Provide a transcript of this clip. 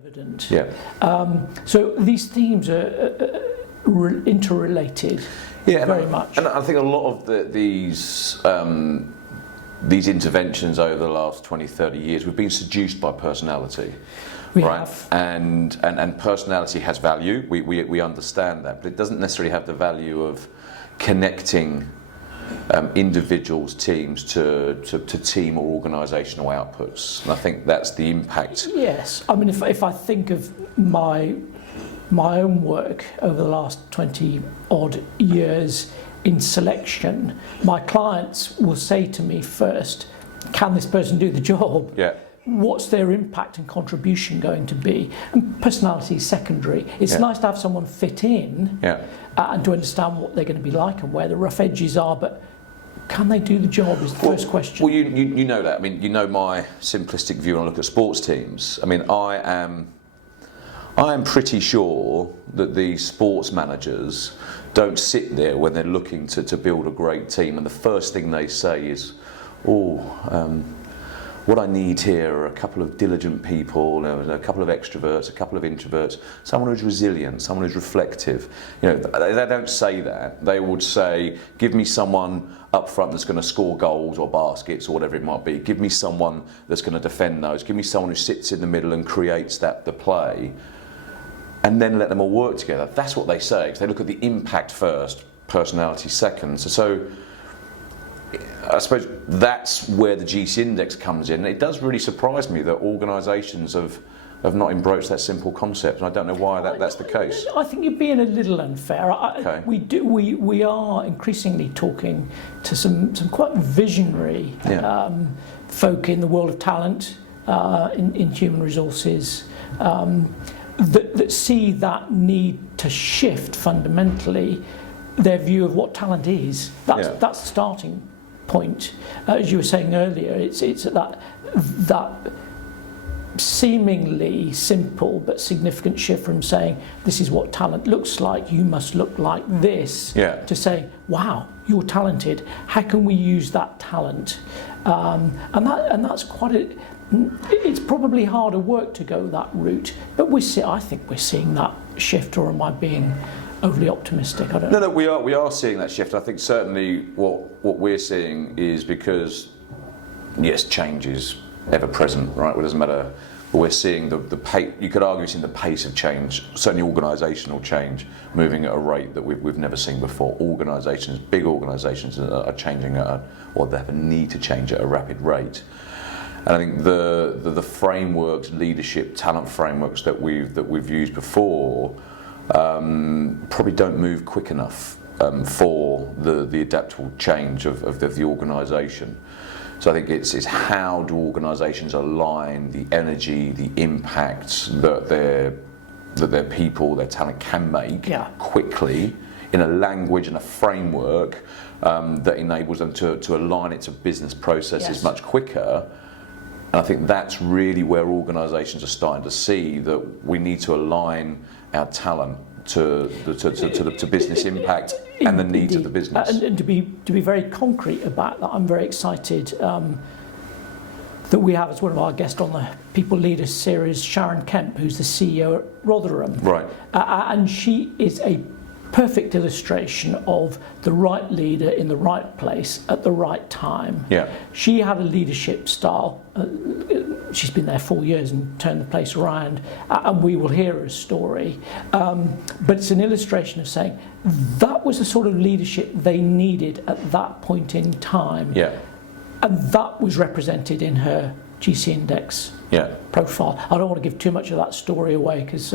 evident. Yeah. So these themes are interrelated very much. And I think a lot of these interventions over the last 20, 30 years, we've been seduced by personality. We right? have. And personality has value, we understand that, but it doesn't necessarily have the value of connecting individuals, teams to team or organisational outputs. And I think that's the impact. Yes, I mean, if I think of my own work over the last 20 odd years in selection, my clients will say to me first, can this person do the job? Yeah. What's their impact and contribution going to be? And personality is secondary. It's nice to have someone fit in and to understand what they're going to be like and where the rough edges are, but can they do the job is the first question. Well, you know that. I mean, you know my simplistic view when I look at sports teams. I mean, I am pretty sure that the sports managers don't sit there when they're looking to build a great team and the first thing they say is, what I need here are a couple of diligent people, a couple of extroverts, a couple of introverts, someone who's resilient, someone who's reflective. You know, they don't say that. They would say, give me someone up front that's going to score goals or baskets or whatever it might be. Give me someone that's going to defend those. Give me someone who sits in the middle and creates the play. And then let them all work together. That's what they say. Because they look at the impact first, personality second. So I suppose that's where the GC index comes in. It does really surprise me that organisations have not embraced that simple concept, and I don't know why that's the case. I think you're being a little unfair. Okay. We are increasingly talking to some quite visionary folk in the world of talent, in human resources, that see that need to shift fundamentally their view of what talent is. That's the starting point. As you were saying earlier, it's that seemingly simple but significant shift from saying this is what talent looks like, you must look like this, to saying, wow, you're talented, how can we use that talent? And that's quite it's probably harder work to go that route, but I think we're seeing that shift, or am I being overly optimistic? I don't know. No, we are seeing that shift. I think certainly what we're seeing is because, yes, change is ever present, right? It doesn't matter. But we're seeing the pace. You could argue, seeing the pace of change, certainly organisational change, moving at a rate that we've never seen before. Organisations, big organisations, are changing or they have a need to change at a rapid rate. And I think the frameworks, leadership, talent frameworks that we've used before probably don't move quick enough for the adaptable change of the organisation. So I think it's how do organisations align the energy, the impacts that their people, their talent can make quickly in a language and a framework that enables them to align it to business processes much quicker. And I think that's really where organisations are starting to see that we need to align our talent to business impact and the needs of the business. And to be very concrete about that, I'm very excited that we have as one of our guests on the People Leaders series Sharon Kemp, who's the CEO at Rotherham. Right. And she is a perfect illustration of the right leader in the right place at the right time. Yeah. She had a leadership style. She's been there 4 years and turned the place around, and we will hear her story. But it's an illustration of saying that was the sort of leadership they needed at that point in time. Yeah. And that was represented in her GC Index profile. I don't want to give too much of that story away because,